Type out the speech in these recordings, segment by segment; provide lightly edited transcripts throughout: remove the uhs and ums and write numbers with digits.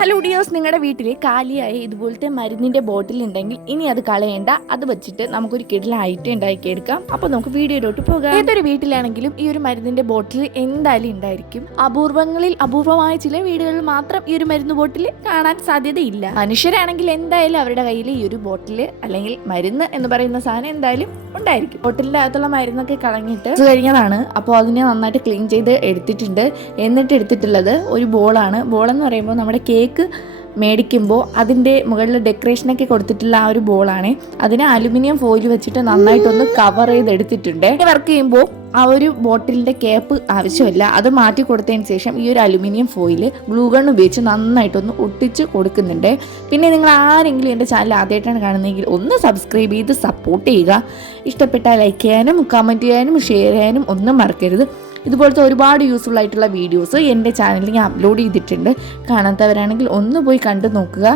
Hello dears, നിങ്ങളുടെ വീട്ടിൽ കാലിയായ ഇതുപോലത്തെ മരുന്നിന്റെ ബോട്ടിൽ ഉണ്ടെങ്കിൽ ഇനി അത് കളയണ്ട. അത് വെച്ചിട്ട് നമുക്കൊരു കിടില ഐറ്റം ഉണ്ടാക്കിയെടുക്കാം. അപ്പോൾ നമുക്ക് വീഡിയോയിലോട്ട് പോകാം. ഏതൊരു വീട്ടിലാണെങ്കിലും ഈ ഒരു മരുന്നിന്റെ ബോട്ടിൽ എന്തായാലും ഉണ്ടായിരിക്കും. അപൂർവമായ ചില വീടുകളിൽ മാത്രം ഈ ഒരു മരുന്ന് ബോട്ടിൽ കാണാൻ സാധ്യതയില്ല. മനുഷ്യരാണെങ്കിൽ എന്തായാലും അവരുടെ കയ്യിൽ ഈ ഒരു ബോട്ടിൽ അല്ലെങ്കിൽ മരുന്ന് എന്ന് പറയുന്ന സാധനം എന്തായാലും ഉണ്ടായിരിക്കും. ബോട്ടിലിന്റെ അകത്തുള്ള മരുന്നൊക്കെ കളഞ്ഞിട്ട് കഴിഞ്ഞതാണ്. അപ്പോൾ അതിനെ നന്നായിട്ട് ക്ലീൻ ചെയ്ത് എടുത്തിട്ടുണ്ട്. എന്നിട്ട് എടുത്തിട്ടുള്ളത് ഒരു ബോളാണ്. ബോളെന്ന് പറയുമ്പോൾ നമ്മുടെ കേക്ക് മേടിക്കുമ്പോൾ അതിൻ്റെ മുകളിൽ ഡെക്കറേഷനൊക്കെ കൊടുത്തിട്ടുള്ള ആ ഒരു ബോളാണ്. അതിനെ അലുമിനിയം ഫോയിൽ വെച്ചിട്ട് നന്നായിട്ടൊന്ന് കവർ ചെയ്തെടുത്തിട്ടുണ്ട്. വർക്ക് ചെയ്യുമ്പോൾ ആ ഒരു ബോട്ടിലിൻ്റെ ക്യാപ്പ് ആവശ്യമില്ല. അത് മാറ്റി കൊടുത്തതിന് ശേഷം ഈ ഒരു അലുമിനിയം ഫോയിൽ ഗ്ലൂഗൺ ഉപയോഗിച്ച് നന്നായിട്ടൊന്ന് ഒട്ടിച്ച് കൊടുക്കുന്നുണ്ട്. പിന്നെ നിങ്ങൾ ആരെങ്കിലും എൻ്റെ ചാനൽ ആദ്യമായിട്ടാണ് കാണുന്നതെങ്കിൽ ഒന്ന് സബ്സ്ക്രൈബ് ചെയ്ത് സപ്പോർട്ട് ചെയ്യുക. ഇഷ്ടപ്പെട്ടാൽ ലൈക്ക് ചെയ്യാനും കമൻറ്റ് ചെയ്യാനും ഷെയർ ചെയ്യാനും ഒന്നും മറക്കരുത്. ഇതുപോലത്തെ ഒരുപാട് യൂസ്ഫുൾ ആയിട്ടുള്ള വീഡിയോസ് എൻ്റെ ചാനലിൽ ഞാൻ അപ്ലോഡ് ചെയ്തിട്ടുണ്ട്. കാണാത്തവരാണെങ്കിൽ ഒന്ന് പോയി കണ്ടു നോക്കുക.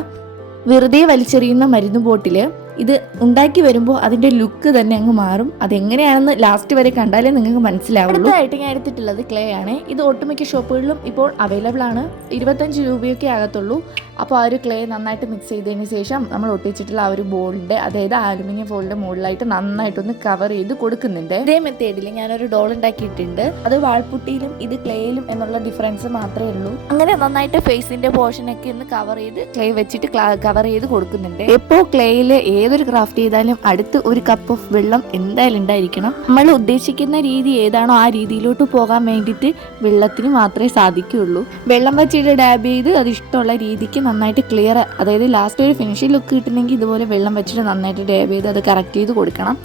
വെറുതെ വലിച്ചെറിയുന്ന മരുന്ന് ബോട്ടിൽ ഇത് ഉണ്ടാക്കി വരുമ്പോൾ അതിൻ്റെ ലുക്ക് തന്നെ അങ്ങ് മാറും. അതെങ്ങനെയാണെന്ന് ലാസ്റ്റ് വരെ കണ്ടാലേ നിങ്ങൾക്ക് മനസ്സിലാവുള്ളൂ. അടുത്തായിട്ട് ഞാൻ എടുത്തിട്ടുള്ളത് ക്ലേ ആണ്. ഇത് ഒട്ടുമിക്ക ഷോപ്പുകളിലും ഇപ്പോൾ അവൈലബിൾ ആണ്. 25 രൂപയൊക്കെ ആകത്തുള്ളൂ. അപ്പോൾ ആ ഒരു ക്ലേ നന്നായിട്ട് മിക്സ് ചെയ്തതിന് ശേഷം നമ്മൾ ഒട്ടിച്ചിട്ടുള്ള ആ ഒരു ബോളിൻ്റെ, അതായത് അലുമിനിയം ഫോളിൻ്റെ മുകളിലായിട്ട് നന്നായിട്ടൊന്ന് കവർ ചെയ്ത് കൊടുക്കുന്നുണ്ട്. ഇതേ മെത്തേഡിൽ ഞാനൊരു ഡോൾ ഉണ്ടാക്കിയിട്ടുണ്ട്. അത് വാൾപുട്ടിയിലും ഇത് ക്ലേയിലും എന്നുള്ള ഡിഫറൻസ് മാത്രമേ ഉള്ളൂ. അങ്ങനെ നന്നായിട്ട് ഫേസിൻ്റെ പോർഷനൊക്കെ ഒന്ന് കവർ ചെയ്ത് ക്ലേ വെച്ചിട്ട് കവർ ചെയ്ത് കൊടുക്കുന്നുണ്ട്. എപ്പോൾ ക്ലേയിൽ ഏതൊരു ക്രാഫ്റ്റ് ചെയ്താലും അടുത്ത് ഒരു കപ്പ് ഓഫ് വെള്ളം എന്തായാലും ഉണ്ടായിരിക്കണം. നമ്മൾ ഉദ്ദേശിക്കുന്ന രീതി ഏതാണോ ആ രീതിയിലോട്ട് പോകാൻ വേണ്ടിയിട്ട് വെള്ളത്തിന് മാത്രമേ സാധിക്കുകയുള്ളൂ. വെള്ളം വെച്ചിട്ട് ഡാബ് ചെയ്ത് അത് ഇഷ്ടമുള്ള രീതിക്ക് നന്നായിട്ട് ക്ലിയർ, അതായത് ലാസ്റ്റ് ഒരു ഫിനിഷിംഗ് ലുക്ക് കിട്ടണമെങ്കിൽ ഇതുപോലെ വെള്ളം വെച്ചിട്ട് നന്നായിട്ട് ഡാബ് ചെയ്ത് അത് കറക്റ്റ് ചെയ്ത് കൊടുക്കണം.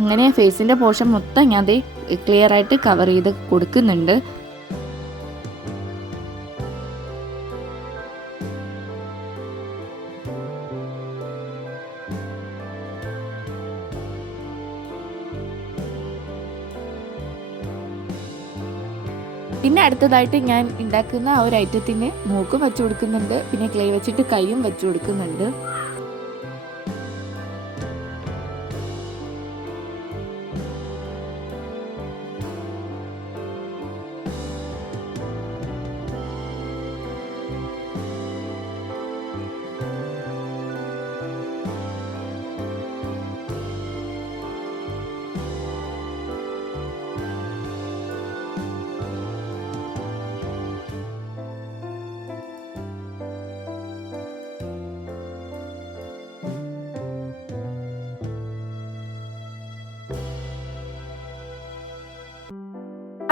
അങ്ങനെ ഫേസിൻ്റെ പോർഷൻ മൊത്തം ഞാൻ അത് ക്ലിയർ ആയിട്ട് കവർ ചെയ്ത് കൊടുക്കുന്നുണ്ട്. പിന്നെ അടുത്തതായിട്ട് ഞാൻ ഉണ്ടാക്കുന്ന ആ ഒരു ഐറ്റത്തിന് മൂക്കും വെച്ച് കൊടുക്കുന്നുണ്ട്. പിന്നെ ക്ലേ വെച്ചിട്ട് കൈയും വെച്ച് കൊടുക്കുന്നുണ്ട്.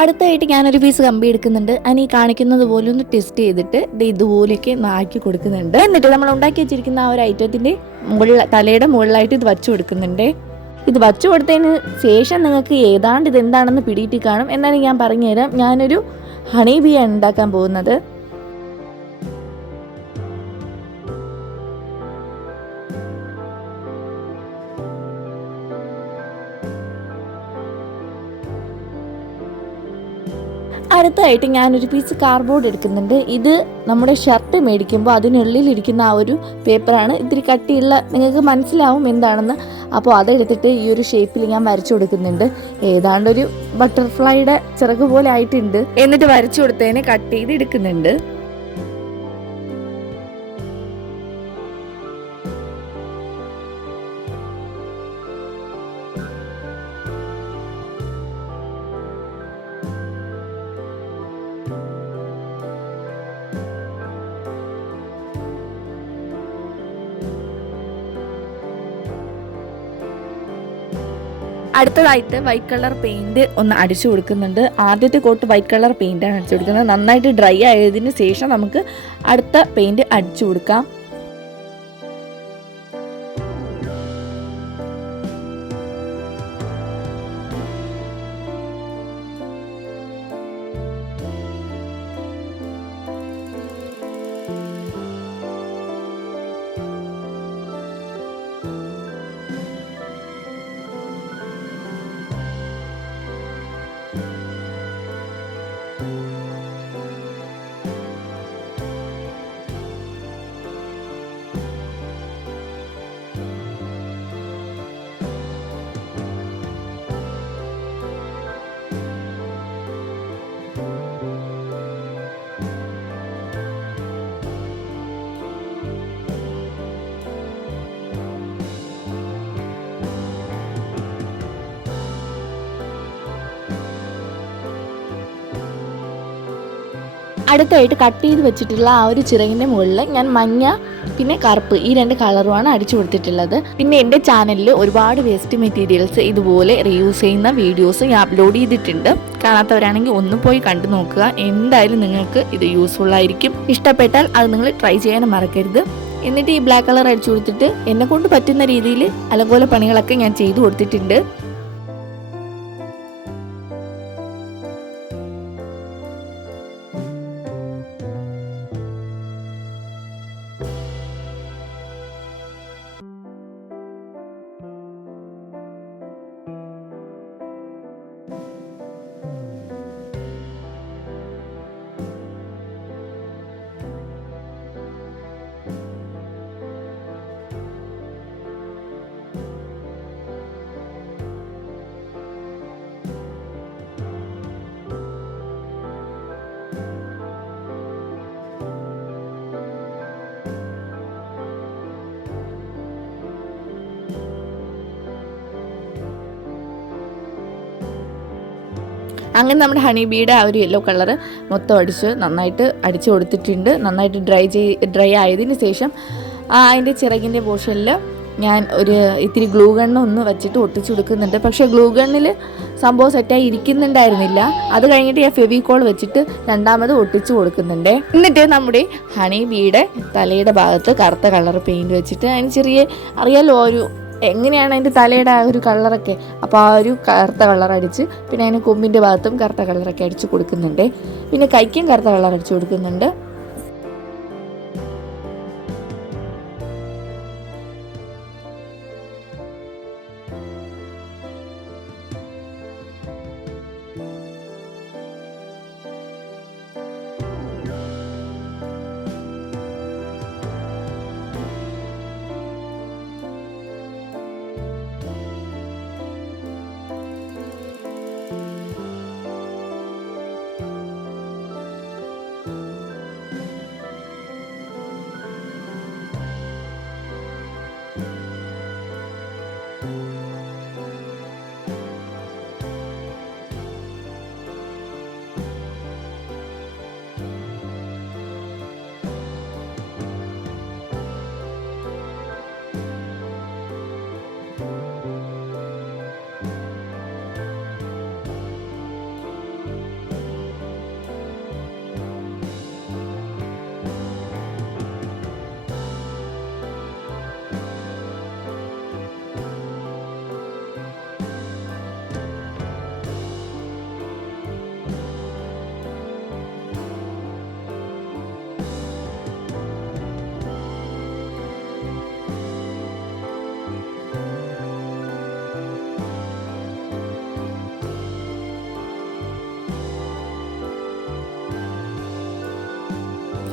അടുത്തായിട്ട് ഞാനൊരു പീസ് കമ്പി എടുക്കുന്നുണ്ട്. അതിന് ഈ കാണിക്കുന്നത് പോലെ ഒന്ന് ടെസ്റ്റ് ചെയ്തിട്ട് ഇതുപോലെയൊക്കെ ആക്കി കൊടുക്കുന്നുണ്ട്. എന്നിട്ട് നമ്മൾ ഉണ്ടാക്കി വെച്ചിരിക്കുന്ന ആ ഒരു ഐറ്റത്തിൻ്റെ തലയുടെ മുകളിലായിട്ട് ഇത് വച്ചു കൊടുക്കുന്നുണ്ട്. ഇത് വച്ചു കൊടുത്തതിന് ശേഷം നിങ്ങൾക്ക് ഏതാണ്ട് ഇതെന്താണെന്ന് പിടിയിട്ട് കാണും. എന്നാലും ഞാൻ പറഞ്ഞുതരാം. ഞാനൊരു ഹണി ബീ ആണ് ഉണ്ടാക്കാൻ പോകുന്നത്. അടുത്തായിട്ട് ഞാനൊരു പീസ് കാർഡ്ബോർഡ് എടുക്കുന്നുണ്ട്. ഇത് നമ്മുടെ ഷർട്ട് മേടിക്കുമ്പോൾ അതിനുള്ളിലിരിക്കുന്ന ആ ഒരു പേപ്പറാണ്. ഇത്തിരി കട്ടിയുള്ള, നിങ്ങൾക്ക് മനസ്സിലാവും എന്താണെന്ന്. അപ്പോൾ അതെടുത്തിട്ട് ഈ ഒരു ഷേപ്പിൽ ഞാൻ വരച്ചു കൊടുക്കുന്നുണ്ട്. ഏതാണ്ടൊരു ബട്ടർഫ്ലൈയുടെ ചിറക് പോലെ ആയിട്ടുണ്ട്. എന്നിട്ട് വരച്ചു കൊടുത്തതിനെ കട്ട് ചെയ്ത് എടുക്കുന്നുണ്ട്. അടുത്തതായിട്ട് വൈറ്റ് കളർ പെയിന്റ് ഒന്ന് അടിച്ചു കൊടുക്കുന്നുണ്ട്. ആദ്യത്തെ കോട്ട് വൈറ്റ് കളർ പെയിന്റ് ആണ് അടിച്ചു കൊടുക്കുന്നത്. നന്നായിട്ട് ഡ്രൈ ആയതിനു ശേഷം നമുക്ക് അടുത്ത പെയിന്റ് അടിച്ചു കൊടുക്കാം. അടുത്തായിട്ട് കട്ട് ചെയ്ത് വെച്ചിട്ടുള്ള ആ ഒരു ചിറകിൻ്റെ മുകളിൽ ഞാൻ മഞ്ഞ പിന്നെ കറുപ്പ് ഈ 2 കളറുമാണ് അടിച്ചു കൊടുത്തിട്ടുള്ളത്. പിന്നെ എൻ്റെ ചാനലിൽ ഒരുപാട് വേസ്റ്റ് മെറ്റീരിയൽസ് ഇതുപോലെ റീയൂസ് ചെയ്യുന്ന വീഡിയോസ് ഞാൻ അപ്ലോഡ് ചെയ്തിട്ടുണ്ട്. കാണാത്തവരാണെങ്കിൽ ഒന്ന് പോയി കണ്ടു നോക്കുക. എന്തായാലും നിങ്ങൾക്ക് ഇത് യൂസ്ഫുൾ ആയിരിക്കും. ഇഷ്ടപ്പെട്ടാൽ അത് നിങ്ങൾ ട്രൈ ചെയ്യാനും മറക്കരുത്. എന്നിട്ട് ഈ ബ്ലാക്ക് കളർ അടിച്ചു കൊടുത്തിട്ട് എന്നെ കൊണ്ട് പറ്റുന്ന രീതിയിൽ അലങ്കോല പണികളൊക്കെ ഞാൻ ചെയ്തു കൊടുത്തിട്ടുണ്ട്. അങ്ങനെ നമ്മുടെ ഹണി ബീയുടെ ആ ഒരു യെല്ലോ കളറ് മൊത്തം നന്നായിട്ട് അടിച്ചു കൊടുത്തിട്ടുണ്ട്. നന്നായിട്ട് ഡ്രൈ ആയതിന് ശേഷം അതിൻ്റെ ചിറകിൻ്റെ പോർഷനിൽ ഞാൻ ഇത്തിരി ഗ്ലൂ ഗണ്ണ് ഒന്ന് വെച്ചിട്ട് ഒട്ടിച്ചു കൊടുക്കുന്നുണ്ട്. പക്ഷേ ഗ്ലൂ ഗണ്ണിൽ സംഭവം സെറ്റായി ഇരിക്കുന്നുണ്ടായിരുന്നില്ല. അത് കഴിഞ്ഞിട്ട് ഞാൻ ഫെവിക്കോൾ വെച്ചിട്ട് രണ്ടാമത് ഒട്ടിച്ചു കൊടുക്കുന്നുണ്ട്. എന്നിട്ട് നമ്മുടെ ഹണി ബീയുടെ തലയുടെ ഭാഗത്ത് കറുത്ത കളർ പെയിൻറ് വെച്ചിട്ട് അതിന് ചെറിയ അറിയാലോ എങ്ങനെയാണ് അതിൻ്റെ തലയുടെ ആ ഒരു കളറൊക്കെ, അപ്പോൾ ആ ഒരു കറുത്ത കളർ അടിച്ച് പിന്നെ അതിന് കൊമ്പിൻ്റെ ഭാഗത്തും കറുത്ത കളറൊക്കെ അടിച്ച് കൊടുക്കുന്നുണ്ട്. പിന്നെ കൈക്കും കറുത്ത കളർ അടിച്ച് കൊടുക്കുന്നുണ്ട്.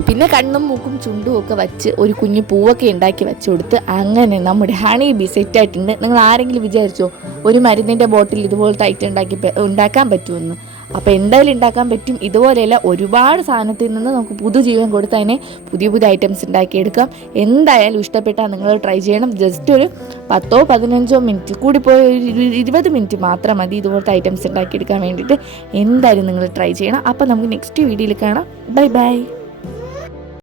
പിന്നെ കണ്ണും മൂക്കും ചുണ്ടും ഒക്കെ വെച്ച് ഒരു കുഞ്ഞു പൂവൊക്കെ ഉണ്ടാക്കി വെച്ച് കൊടുത്ത് അങ്ങനെ നമ്മുടെ ഹണി ബി സെറ്റായിട്ടുണ്ട്. നിങ്ങൾ ആരെങ്കിലും വിചാരിച്ചോ ഒരു മരുന്നിൻ്റെ ബോട്ടിൽ ഇതുപോലത്തെ ഐറ്റം ഉണ്ടാക്കാൻ പറ്റുമെന്ന്? അപ്പോൾ എന്തായാലും ഉണ്ടാക്കാൻ പറ്റും. ഇതുപോലെയല്ല ഒരുപാട് സാധനത്തിൽ നിന്ന് നമുക്ക് പുതുജീവൻ കൊടുത്ത് അതിനെ പുതിയ പുതിയ ഐറ്റംസ് ഉണ്ടാക്കിയെടുക്കാം. എന്തായാലും ഇഷ്ടപ്പെട്ടാൽ നിങ്ങൾ ട്രൈ ചെയ്യണം. ജസ്റ്റ് ഒരു 10-15 മിനിറ്റ് കൂടിപ്പോയി 20 മിനിറ്റ് മാത്രം മതി ഇതുപോലത്തെ ഐറ്റംസ് ഉണ്ടാക്കിയെടുക്കാൻ വേണ്ടിയിട്ട്. എന്തായാലും നിങ്ങൾ ട്രൈ ചെയ്യണം. അപ്പോൾ നമുക്ക് നെക്സ്റ്റ് വീഡിയോയിൽ കാണാം. Bye bye.